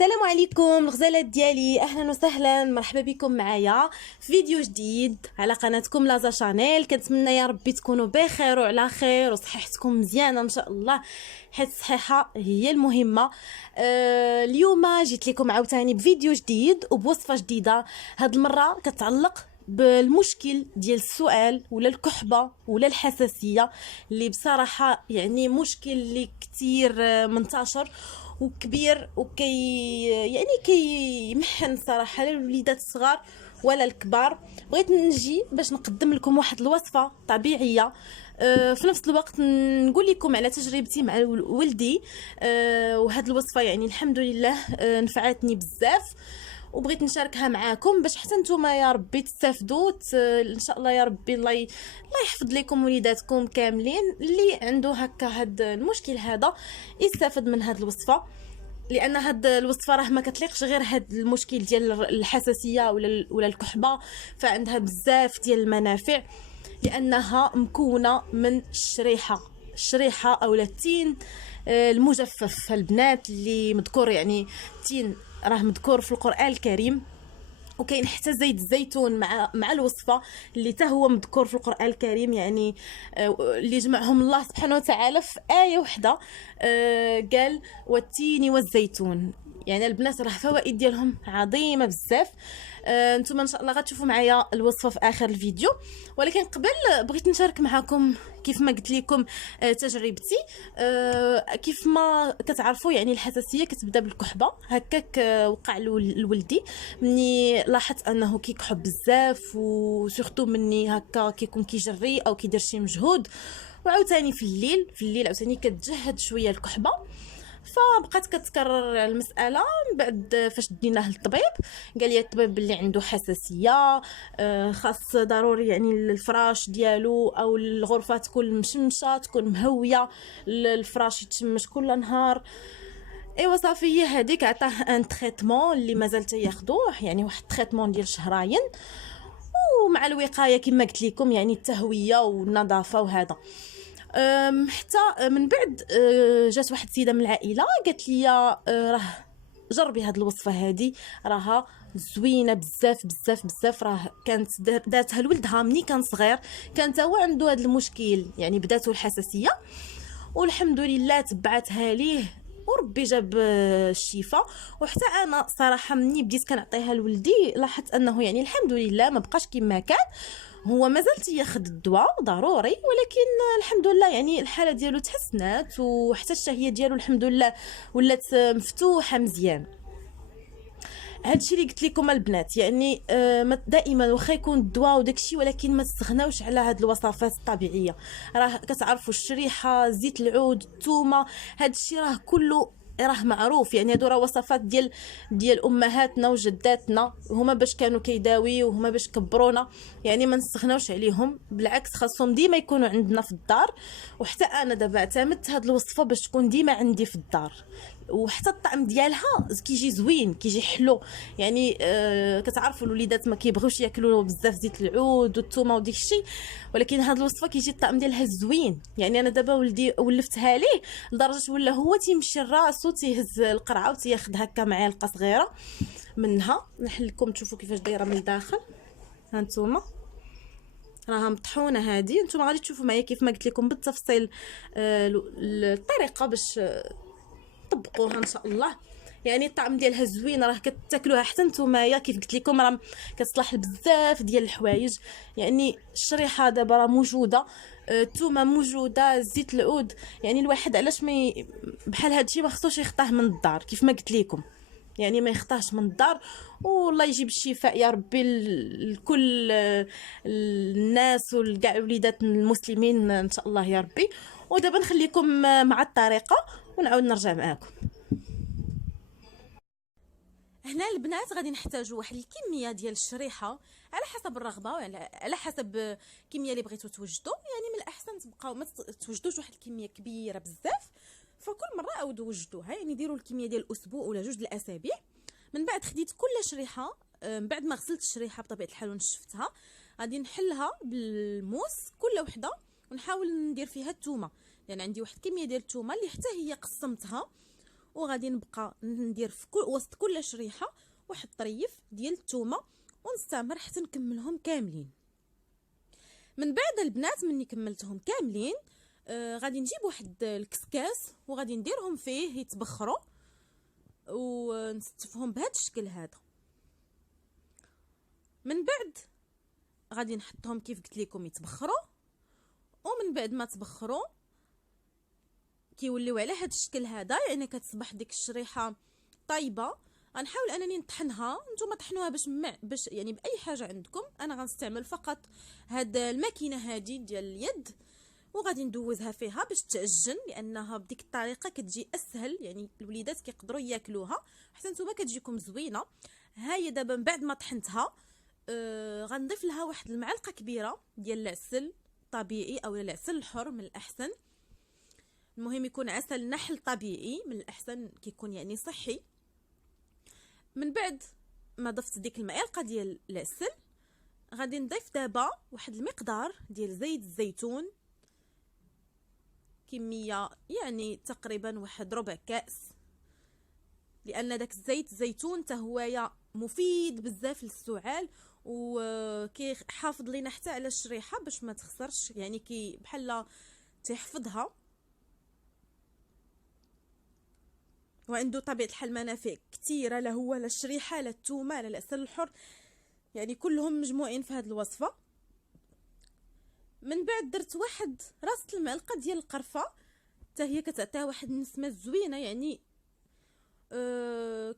السلام عليكم الغزالات ديالي، اهلا وسهلا، مرحبا بكم معايا في فيديو جديد على قناتكم لازا شانيل. كنتمنى يا ربي تكونوا بخير وعلى خير وصحتكم مزيانه ان شاء الله، حيت الصحه هي المهمه. اليوم جيت لكم عاوتاني بفيديو جديد وبوصفه جديده. هاد المره كتعلق بالمشكل ديال السؤال ولا الكحبه ولا الحساسيه، اللي بصراحه يعني مشكل اللي كتير منتشر وكبير كيمحن صراحه لا الوليدات الصغار ولا الكبار. بغيت نجي باش نقدم لكم واحد الوصفه طبيعيه، في نفس الوقت نقول لكم على تجربتي مع ولدي. وهاد الوصفه يعني الحمد لله نفعتني بزاف، وبغيت نشاركها معاكم باش حتى نتوما يا ربي تستافدوا. ان شاء الله يا ربي الله يحفظ لكم وليداتكم كاملين اللي عنده هكا هاد المشكل هذا يستافد من هاد الوصفه، لان هاد الوصفه راه ما كتليقش غير هاد المشكل ديال الحساسيه ولا الكحبه، فعندها بزاف ديال المنافع، لانها مكونه من الشريحه او التين المجفف. البنات اللي مذكور يعني التين راه مذكور في القرآن الكريم، وكاين حتى زيت الزيتون مع الوصفه اللي حتى هو مذكور في القرآن الكريم، يعني اللي جمعهم الله سبحانه وتعالى في آية واحدة. قال والتين والزيتون، يعني البنات راه فوائد ديالهم عظيمه بزاف. نتوما ان شاء الله غتشوفوا معايا الوصفه في اخر الفيديو، ولكن قبل بغيت نشارك معكم كيف ما قلت لكم تجربتي. كيف ما كتعرفوا يعني الحساسيه كتبدا بالكحبه هكاك. وقع لولدي مني لاحظت انه كيكحب بزاف، وسورتو مني هكا كيكون كيجري او كيدير شي مجهود، وعاوتاني في الليل عاوتاني كتجهد شويه الكحبه. فبقات كتكرر المساله من بعد فاش ديناه للطبيب. قال لي الطبيب اللي عنده حساسيه خاص ضروري يعني الفراش ديالو او الغرفه تكون مشمشه، تكون مهويه، الفراش يتشمش كل نهار. ايوا صافي هي هذيك عطاه ان تريتمون اللي مازال تياخذوه، يعني واحد التريتمون ديال شهرين، ومع الوقايه كما قلت لكم يعني التهويه والنظافه وهذا. حتى من بعد جات واحد السيده من العائله قالت لي راه جربي هاد الوصفه هادي، راها زوينه بزاف بزاف بزاف. راه كانت داتها لولدها ملي كان صغير، كان تا هو عنده هاد المشكل، يعني بداتو الحساسيه، والحمد لله تبعتها ليه وربي جاب الشفاء. وحتى انا صراحه مني بديت كنعطيها لولدي لاحظت انه يعني الحمد لله ما بقاش كما كان. هو مازال تياخذ الدواء ضروري، ولكن الحمد لله يعني الحاله ديالو تحسنات، وحتى الشهيه ديالو الحمد لله ولات مفتوحه مزيان. هادشي اللي قلت لكم البنات، يعني دائما واخا يكون الدواء وداكشي، ولكن ما تستغناوش على هاد الوصفات الطبيعيه. راه كتعرفوا الشريحه، زيت العود، الثومه، هادشي راه كله راه معروف، يعني هادو راه وصفات ديال امهاتنا وجداتنا، هما باش كانوا كيداويو وهما باش كبرونا، يعني ما نستغناوش عليهم، بالعكس خاصهم ديما يكونوا عندنا في الدار. وحتى انا دابا اعتمدت هاد الوصفه باش تكون ديما عندي في الدار، وحتى الطعم ديالها كيجي زوين، كيجي حلو. يعني كتعرفوا الوليدات ما كيبغيوش ياكلوا بزاف زيت العود والثومه وديك الشيء، ولكن هاد الوصفه كيجي الطعم ديالها زوين. يعني انا دابا ولدي ولفتها ليه لدرجه ولا هو تيمشي راسو تيهز القرعه وتياخذ هكا معلقه صغيره منها. نحل لكم تشوفوا كيفاش دايره من الداخل، ها نتوما راها مطحونه. هذه نتوما غادي تشوفوا معايا كيف ما قلت لكم بالتفصيل الطريقه باش طبقوها ان شاء الله. يعني الطعم ديالها زوين، راه كتاكلوها حتى نتوما كيف قلت لكم، راه كتصلح بزاف ديال الحوايج. يعني الشريحه دابا راه موجوده، الثومه موجوده، زيت العود، يعني الواحد علاش بحال هادشي ما خصوش يخطاه من الدار كيف ما قلت لكم، يعني ما يخطاهش من الدار. والله يجيب الشفاء يا ربي لكل الناس وكاع وليدات المسلمين ان شاء الله يا ربي. ودابا نخليكم مع الطريقه ونعاود نرجع معاكم. هنا البنات غادي نحتاجوا واحد الكميه ديال الشريحه على حسب الرغبه، على حسب الكميه اللي بغيتو توجدوا. يعني من الاحسن تبقاو ما توجدوش واحد الكميه كبيره بزاف، فكل مره عاودوا وجدوها، يعني ديروا الكميه ديال اسبوع ولا جوج الاسابيع. من بعد خديت كل شريحه، من بعد ما غسلت الشريحه بطبيعه الحال ونشفتها، غادي نحلها بالموس كل وحده، ونحاول ندير فيها الثومه، لان يعني عندي واحد الكميه ديال الثومه اللي حتى هي قسمتها وغادي نبقى ندير في وسط كل شريحه واحد طريف ديال الثومه ونستمر حتى نكملهم كاملين. من بعد البنات مني كملتهم كاملين غادي نجيب واحد الكسكاس وغادي نديرهم فيه يتبخروا ونستفهم بهذا الشكل هذا. من بعد غادي نحطهم كيف قلت لكم يتبخروا، ومن بعد ما تبخروا كيوليو على هذا الشكل هذا، يعني كتصبح ديك الشريحه طايبه. غنحاول انني نطحنها، نتوما طحنوها باش يعني باي حاجه عندكم. انا غنستعمل فقط هاد الماكينه هذه ديال اليد وغادي ندوزها فيها باش تعجن، لانها بديك الطريقه كتجي اسهل، يعني الوليدات كيقدروا ياكلوها حتى نتوما كتجيكم زوينه. ها هي دابا من بعد ما طحنتها غنضيف لها واحد المعلقه كبيره ديال العسل طبيعي او العسل الحر من الاحسن. المهم يكون عسل نحل طبيعي من الاحسن، كيكون يعني صحي. من بعد ما ضفت ديك المعلقه ديال العسل غادي نضيف دابا واحد المقدار ديال زيت الزيتون، كميه يعني تقريبا واحد ربع كاس، لان داك الزيت الزيتون حتى هو مفيد بزاف للسعال وكيحافظ لينا حتى على الشريحه باش ما تخسرش، يعني كي بحال تحفظها، وعنده طبيعه الحال منافع كثيره، لا هو لا الشريحه لا الثومه لا العسل الحر، يعني كلهم مجموعين في هذه الوصفه. من بعد درت واحد راس المعلقه ديال القرفه، حتى هي كتعطيها واحد النسمه زوينه، يعني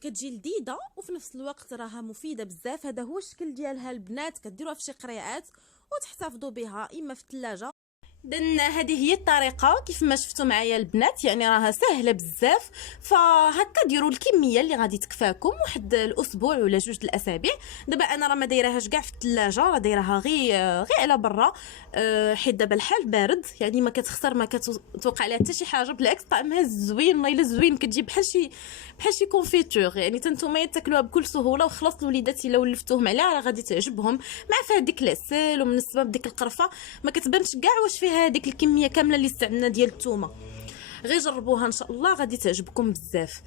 كتجي لذيذه وفي نفس الوقت راها مفيده بزاف. هذا هو الشكل ديالها البنات، كديروها في شي قريعات وتحتفظوا بها اما في الثلاجه. اذا هذه هي الطريقه كيف ما شفتوا معايا البنات، يعني راها سهله بزاف. فهكا ديروا الكميه اللي غادي تكفاكم واحد الاسبوع ولا جوج الاسابيع. دابا انا راه ما دايراهاش كاع في الثلاجه، راه دايراها غير على برا، حيت دابا الحال بارد، يعني ما كتخسر، ما كتوقع لها حتى شي حاجه، بالعكس طعمها زوين، والله الا زوين، كتجي بحال شي كونفيتور، يعني نتوما تاكلوها بكل سهوله. وخلاص الوليدات الا ولفتوهم عليها راه غادي تعجبهم، مع فيها ديك العسل ومن السبب ديك القرفه ما كتبانش كاع واش فيها هذيك الكميه كامله اللي استعملنا ديال الثومه. غير جربوها ان شاء الله غادي تعجبكم بزاف.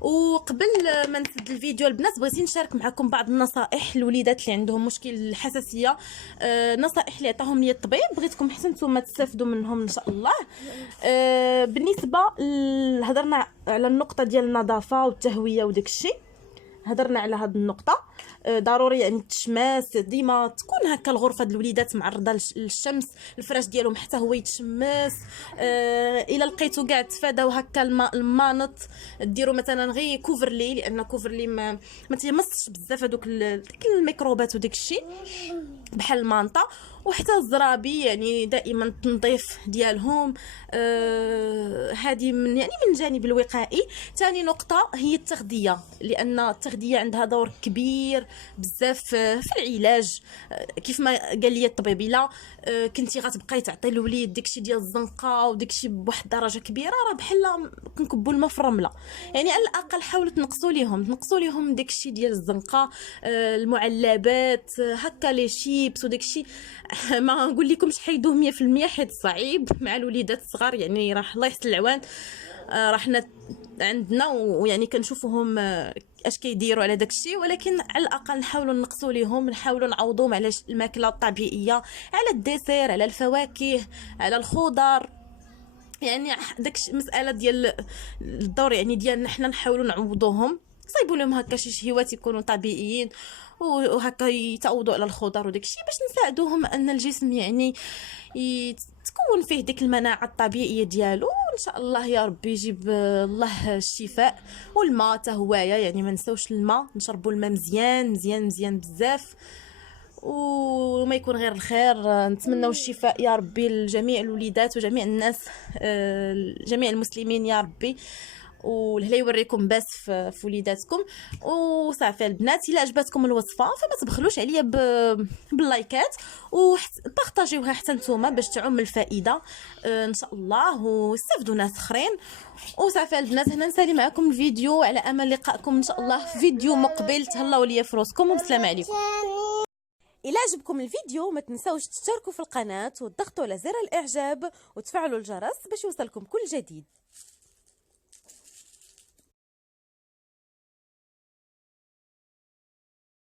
وقبل ما نسد الفيديو البنات بغيت نشارك معكم بعض النصائح للوليدات اللي عندهم مشكل الحساسيه، نصائح اللي عطاهم لي الطبيب، بغيتكم حتى نتوما تستافدوا منهم ان شاء الله. بالنسبه هضرنا على النقطه ديال النظافه والتهويه وداك الشيء، هضرنا على هذه النقطه. ضروري يعني التشماس ديما تكون هكا الغرفه ديال الوليدات معرضه للشمس، الفراش ديالهم حتى هو يتشمس. الا لقيتو كاع تفاداو هكا المانط، ديروا مثلا غير كوفرلي، لان كوفرلي ما تيمصش بزاف هذوك الميكروبات وداك الشيء بحال المانطه. وحتى الزرابي يعني دائما التنظيف ديالهم، هذه من الجانب الوقائي. ثاني نقطه هي التغذيه، لان التغذيه عندها دور كبير بزاف في العلاج. كيف ما قال لي الطبيب، الا كنتي غتبقاي تعطي الوليد داكشي ديال الزنقه وداكشي بواحد الدرجه كبيره، راه بحال كنكبوا الماء في الرمله. يعني على الاقل حاولوا تنقصوا ليهم داكشي ديال الزنقه، المعلبات هكا لي شيبس وداكشي. ما نقول لكمش حيدوه 100% حيت صعيب مع الوليدات الصغار، يعني راه الله يحسن العوان، راه حنا عندنا ويعني كنشوفوهم اش كيديروا على داكشي، ولكن على الاقل نحاولوا نقصوا ليهم، نحاولوا نعوضوهم على الماكله الطبيعيه، على الديسير، على الفواكه، على الخضر. يعني داكشي مساله ديال الدور، يعني ديالنا حنا نحاولوا نعوضوهم، صايبوا لهم هكا شي شهيوات يكونوا طبيعيين وهكا يتعوضوا على الخضر وداكشي باش نساعدوهم ان الجسم يعني تكون فيه ديك المناعه الطبيعيه ديالو. وان شاء الله يا ربي يجيب الله الشفاء. والماء حتى هوايا، يعني ما نساوش الماء، نشربوا الماء مزيان مزيان مزيان بزاف، وما يكون غير الخير. نتمنوا الشفاء يا ربي لجميع الوليدات وجميع الناس، جميع المسلمين يا ربي، والهلا يوريكم باس في وليداتكم. وصافي البنات، الا عجبتكم الوصفه فما تبخلوش عليا باللايكات وبارطاجيوها حتى نتوما باش تعم الفائده ان شاء الله واستافدوا ناس اخرين. وصافي البنات، هنا نسالي معكم الفيديو على امل لقائكم ان شاء الله في فيديو مقبل. تهلاو ليا في روسكم والسلام عليكم. إلا عجبكم الفيديو ما تنساوش تشتركوا في القناه وتضغطوا على زر الاعجاب وتفعلوا الجرس باش يوصلكم كل جديد.